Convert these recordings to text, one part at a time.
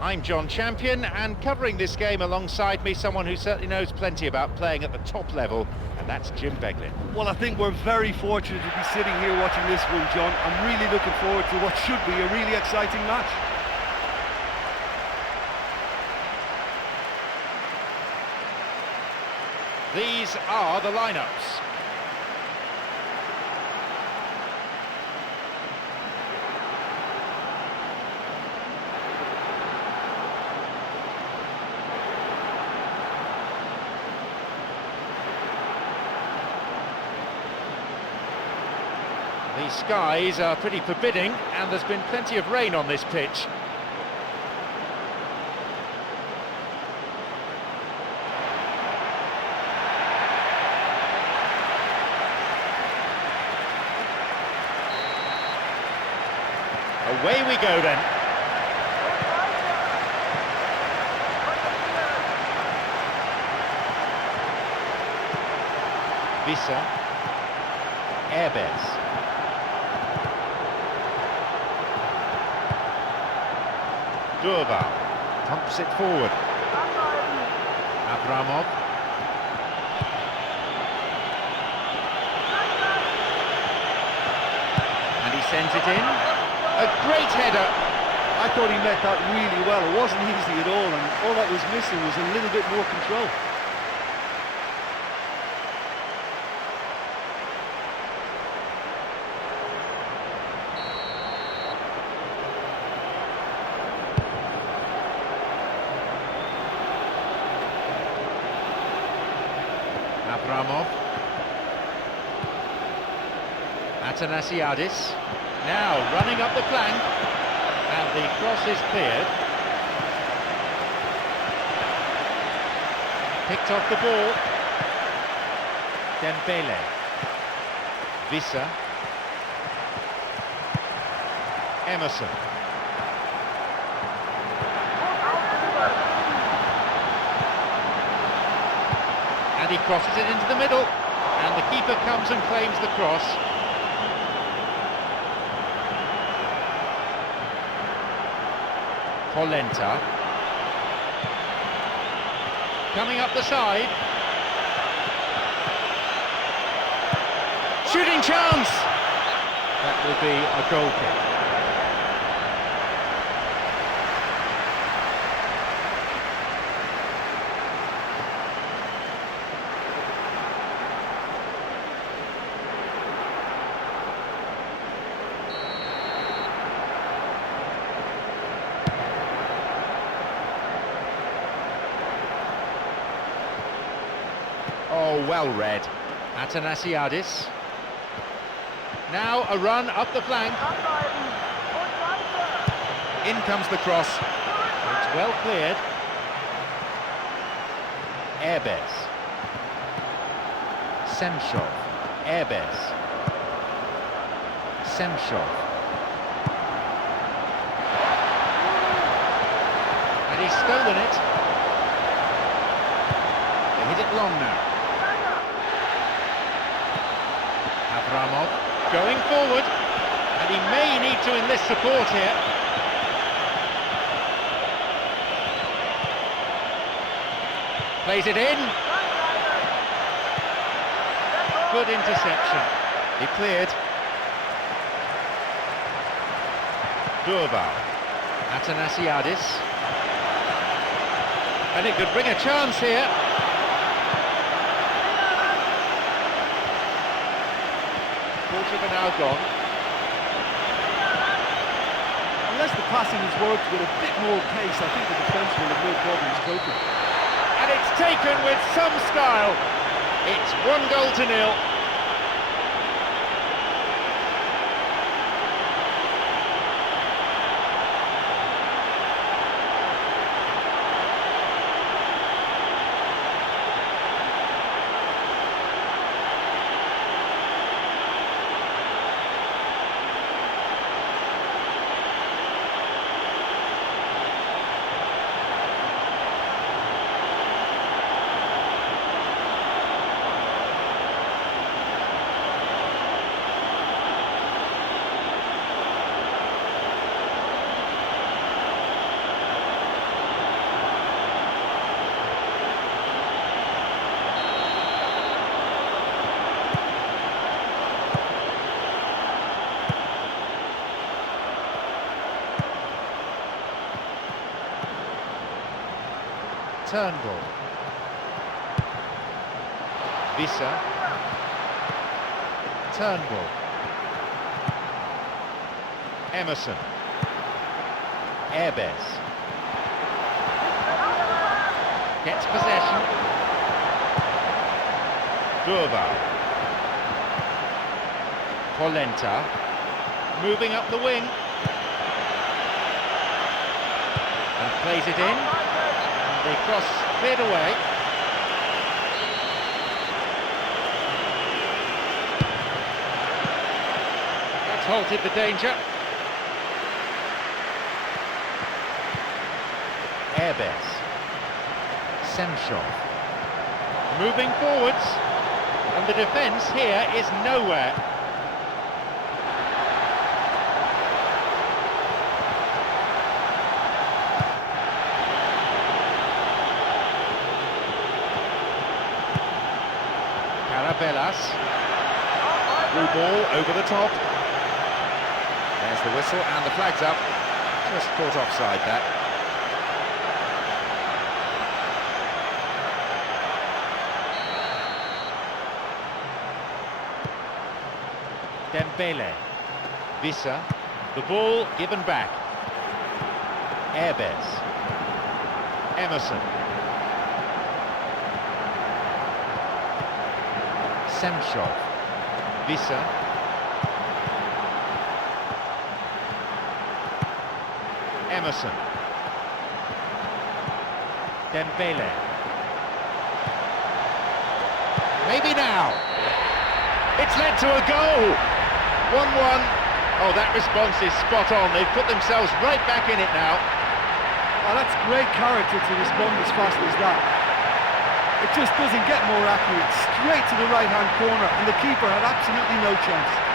I'm John Champion, and covering this game alongside me, someone who certainly knows plenty about playing at the top level, and that's Jim Beglin. Well, I think we're very fortunate to be sitting here watching this one, John. I'm really looking forward to what should be a really exciting match. These are the lineups. The skies are pretty forbidding, and there's been plenty of rain on this pitch. Away we go then. Vissa. Airbez. Durval pumps it forward. Abramov. And he sends it in. A great header. I thought he met that really well. It wasn't easy at all, and all that was missing was a little bit more control. Abramov. Athanasiadis. Now running up the flank, and the cross is cleared. Picked off the ball. Dembele. Vissa. Emerson. And he crosses it into the middle, and the keeper comes and claims the cross. Polenta. Coming up the side. Shooting chance! That will be a goal kick. Oh, well read. Athanasiadis. Now a run up the flank. In comes the cross. It's well cleared. Airbez. Semshov. Airbez. Semshov. And he's stolen it. They hit it long now. Abramov going forward, and he may need to enlist support here. Plays it in. Good interception. He cleared. Durval. Athanasiadis. And it could bring a chance here. Quarter of an hour gone. Unless the passing is worked with a bit more pace, I think the defence will have no problems coping. And it's taken with some style. It's 1-0. Turnbull. Visa. Turnbull. Emerson. Airbez. Gets possession. Durval. Polenta. Moving up the wing. And plays it in. And the cross cleared away. That's halted the danger. Airbez. Semshov. Moving forwards. And the defence here is nowhere. Carabelas. Through ball over the top. There's the whistle and the flag's up. Just caught offside that. Dembele. Visa. The ball given back. Airbez. Emerson. Semshov. Visa. Emerson. Dembele. Maybe now. It's led to a goal. 1-1. Oh, that response is spot on. They've put themselves right back in it now. Oh, that's great character to respond as fast as that. It just doesn't get more accurate. Straight to the right-hand corner, and the keeper had absolutely no chance.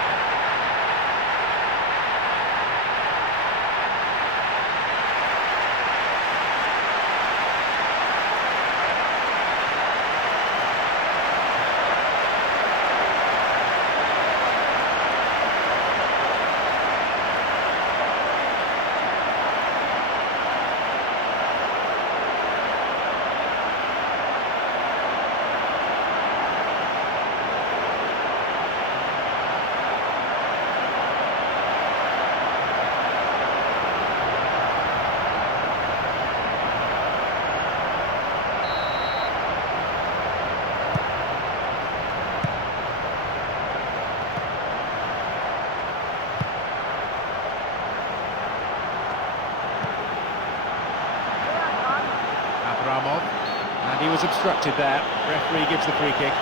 And he was obstructed there. Referee gives the free kick.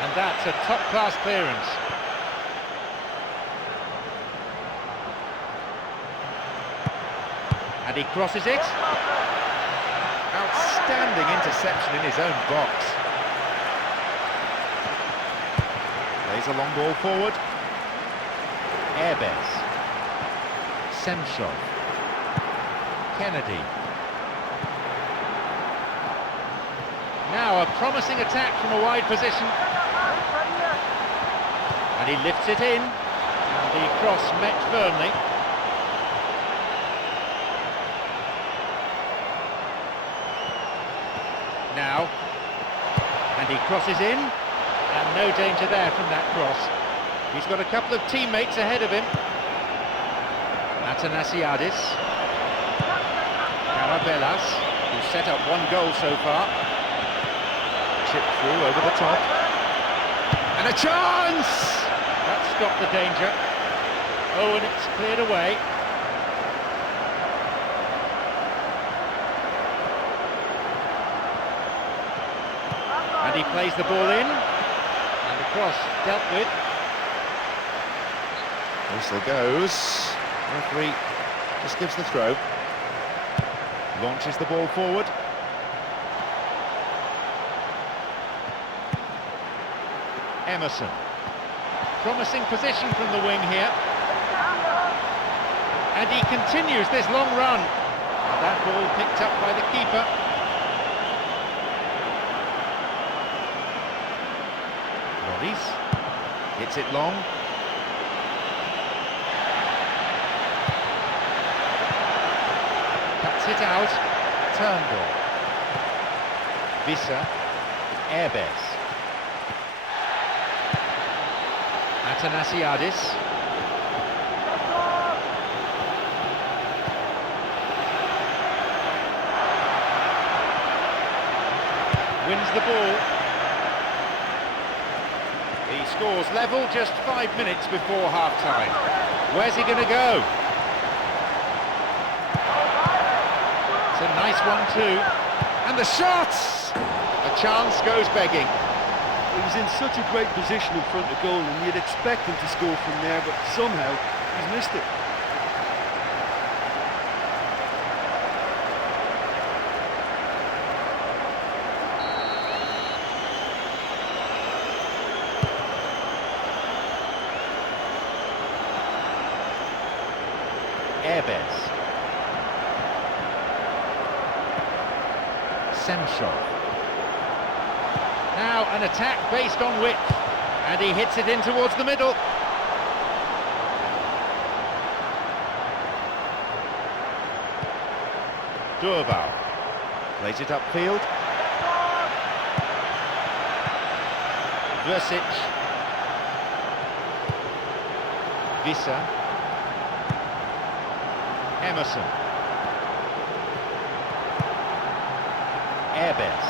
And that's a top-class clearance. And he crosses it. Outstanding interception in his own box. Plays a long ball forward. Airbez. Semshov. Kennedy. Now a promising attack from a wide position. And he lifts it in. And the cross met firmly. Now, and he crosses in, and no danger there from that cross. He's got a couple of teammates ahead of him. Athanasiadis. Carabelas, who's set up one goal so far. Chip through over the top. And a chance! That stopped the danger. Oh, and it's cleared away. And he plays the ball in, and the cross dealt with. Whistle goes. Referee just gives the throw. Launches the ball forward. Emerson. Promising position from the wing here. And he continues this long run. That ball picked up by the keeper. Rowdies. Hits it long. Cuts it out. Turnbull. Vissa. Airbes. Athanasiadis. Wins the ball. He scores level just 5 minutes before half-time. Where's he going to go? It's a nice one too. And the shots! A chance goes begging. He was in such a great position in front of goal, and you'd expect him to score from there, but somehow he's missed it. Airbes. Central. Now an attack based on width, and he hits it in towards the middle. Durval plays it upfield. Versic. Vissa. Emerson. Airbes.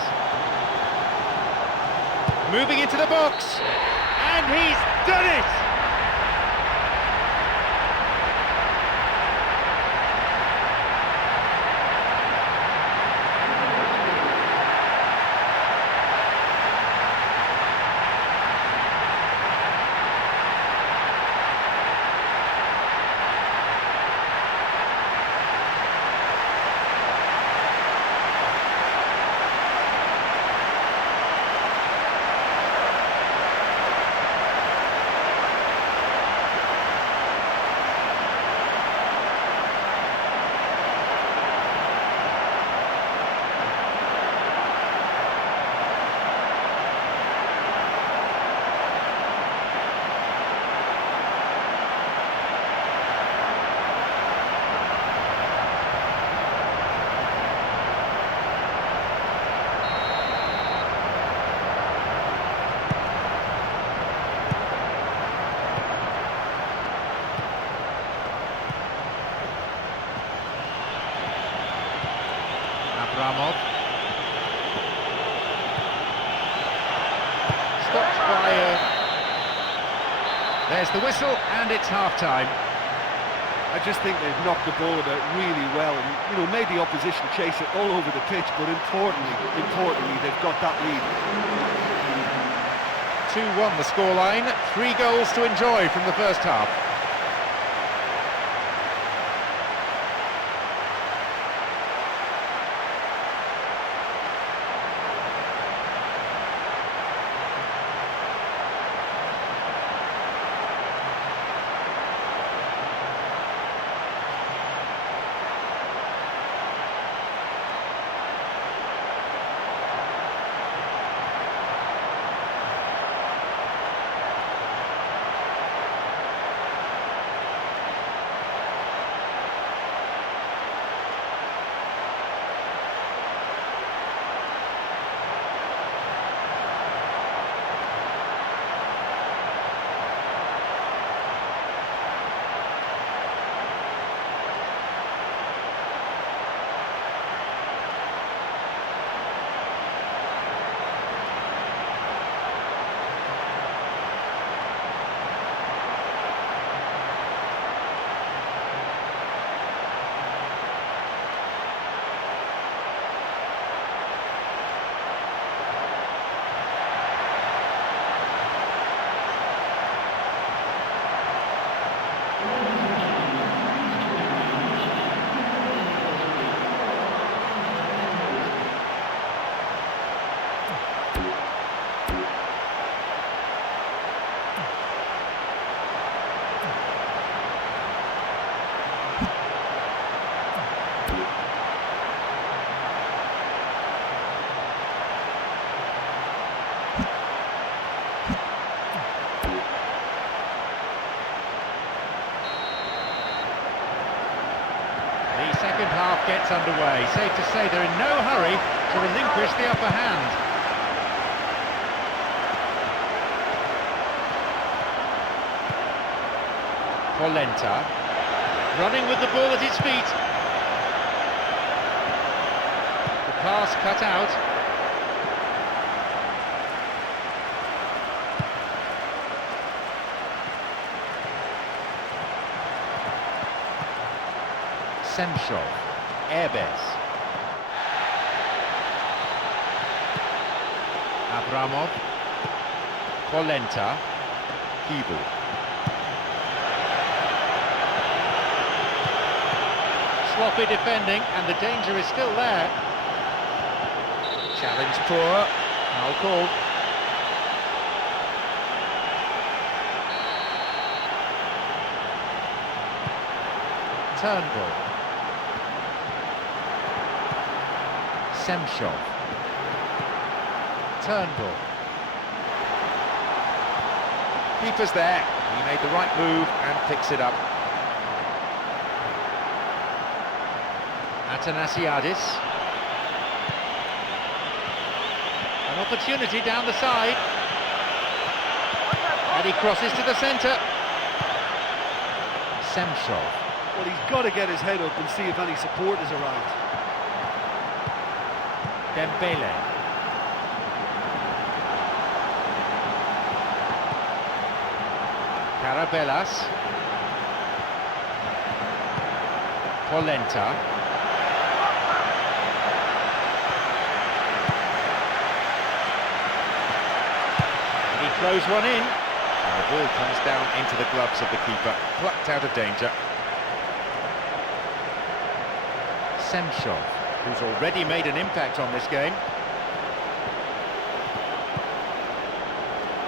Moving into the box, and he's done it! Abramov. Stopped by... There's the whistle, and it's half-time. I just think they've knocked the ball about really well, and made the opposition chase it all over the pitch, but importantly, they've got that lead. 2-1 the scoreline, 3 goals to enjoy from the first half. second half gets underway. Safe to say they're in no hurry to relinquish the upper hand. Polenta, running with the ball at his feet. The pass cut out. Semchov, Erbes, Abramov, Polenta, Keeble. Sloppy defending, and the danger is still there. Challenge poor, foul called. Turnbull. Semchov. Turnbull. Keeper's there. He made the right move and picks it up. Athanasiadis. An opportunity down the side. And he crosses to the centre. Semchov. Well, he's got to get his head up and see if any support is around. Dembele. Carabelas. Polenta. And he throws one in. And the ball comes down into the gloves of the keeper, plucked out of danger. Semchov, who's already made an impact on this game.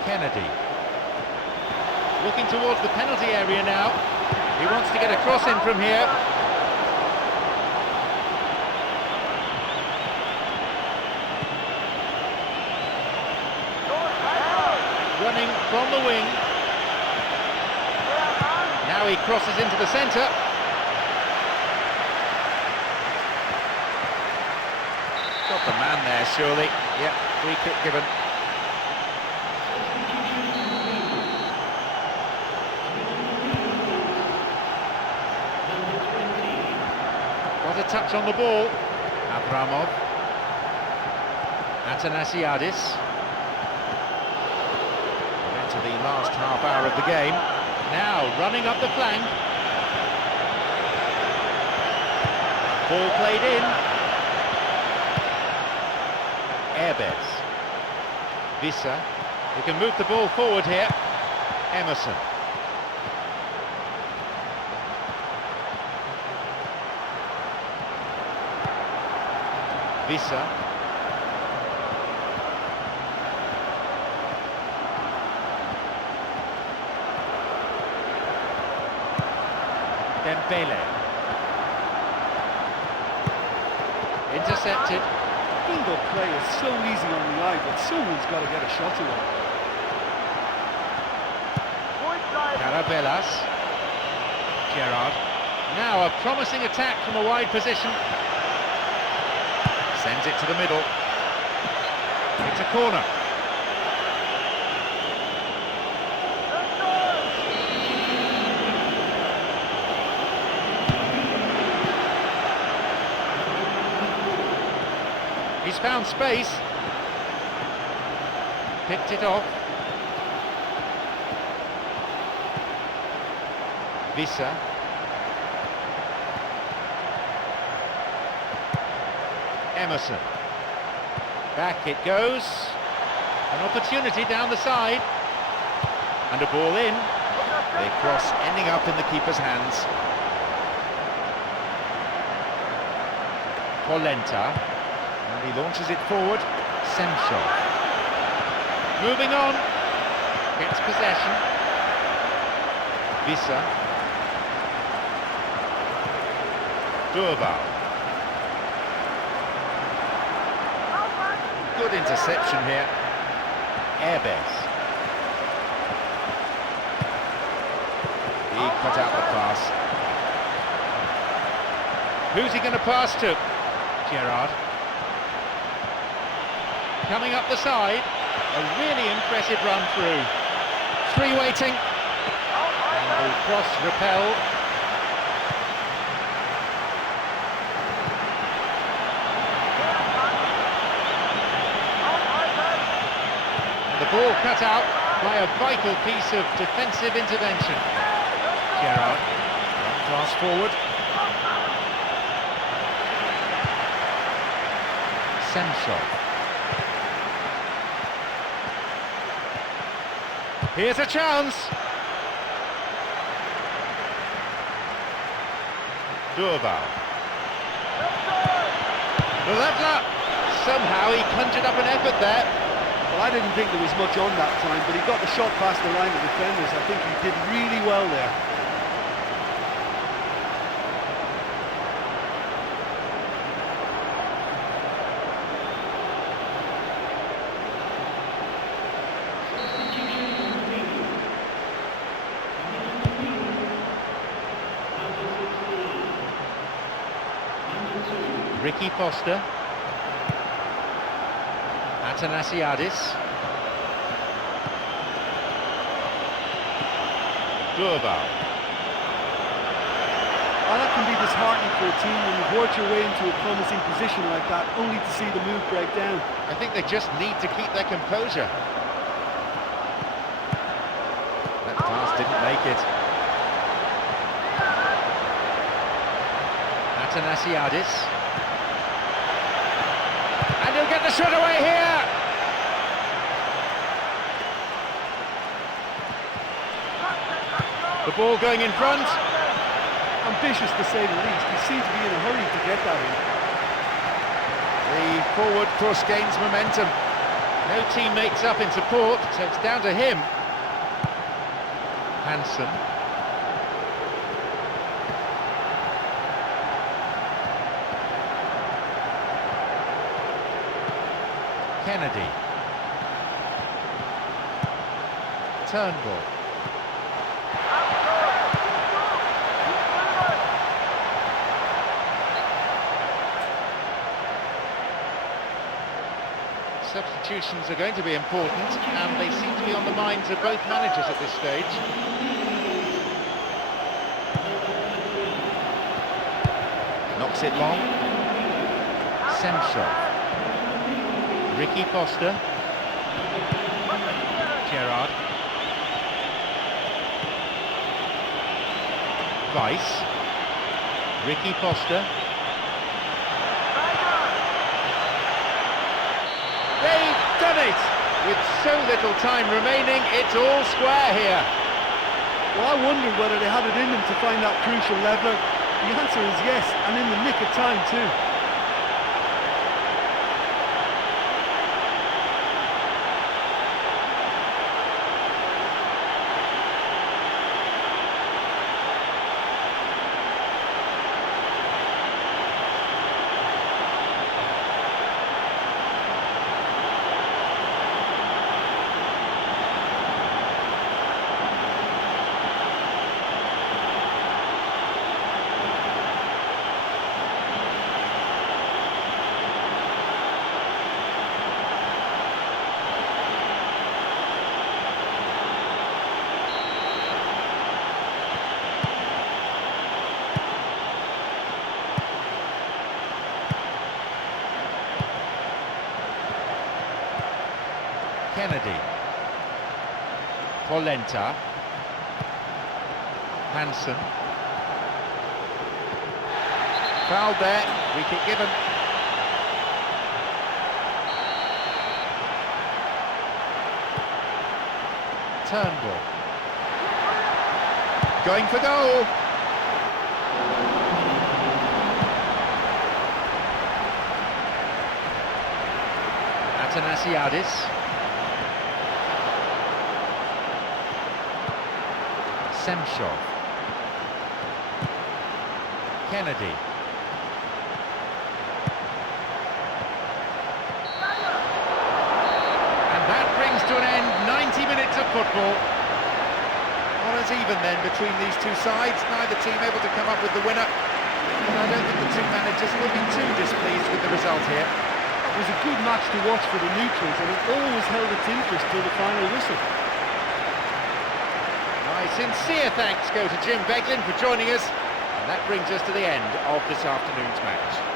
Kennedy. Looking towards the penalty area now. He wants to get a cross in from here. Running from the wing. Now he crosses into the centre. Got the man there, surely. Yep, free kick given. Got a touch on the ball. Abramov. Athanasiadis. Into the last half hour of the game. Now running up the flank. Ball played in. Erbes. Vissa. He can move the ball forward here. Emerson. Vissa. Dembele. Intercepted. Build-up play is so easy on the eye, but someone's got to get a shot to it. Carabelas. Gerrard. Now a promising attack from a wide position. Sends it to the middle. It's a corner. He's found space. Picked it off. Vissa. Emerson. Back it goes. An opportunity down the side. And a ball in. The cross ending up in the keeper's hands. Polenta. And he launches it forward. Semchov. Moving on. Gets possession. Vissa. Durval. Good interception here. Erbes. He cut out the pass. Who's he going to pass to? Gerrard. Coming up the side. A really impressive run through. Three waiting. And the cross repelled. And the ball cut out by a vital piece of defensive intervention. Gerrard. One pass forward. Semshov. Here's a chance. Durval. The leveller. Somehow he conjured up an effort there. Well, I didn't think there was much on that time, but he got the shot past the line of defenders. I think he did really well there. Ricky Foster. Athanasiadis. Durval. Well, that can be disheartening for a team when you've worked your way into a promising position like that, only to see the move break down. I think they just need to keep their composure. That pass didn't make it. Athanasiadis. And he'll get the shot away here! The ball going in front. Ambitious to say the least. He seemed to be in a hurry to get that in. The forward push gains momentum. No teammates up in support, so it's down to him. Hansen. Kennedy. Turnbull. Substitutions are going to be important, and they seem to be on the minds of both managers at this stage. Knocks it long. Semshov. Ricky Foster. Gerrard. Weiss. Ricky Foster. They've done it! With so little time remaining, it's all square here. Well, I wondered whether they had it in them to find that crucial leveller. The answer is yes, and in the nick of time too. Kennedy. Polenta. Hansen. Fouled there, free kick given. Turnbull. Going for goal. Athanasiadis. Semshov. Kennedy. And that brings to an end 90 minutes of football. Not as even then between these two sides, neither team able to come up with the winner. But I don't think the two managers will be too displeased with the result here. It was a good match to watch for the neutrals, and it always held its interest till the final whistle. My sincere thanks go to Jim Beglin for joining us, and that brings us to the end of this afternoon's match.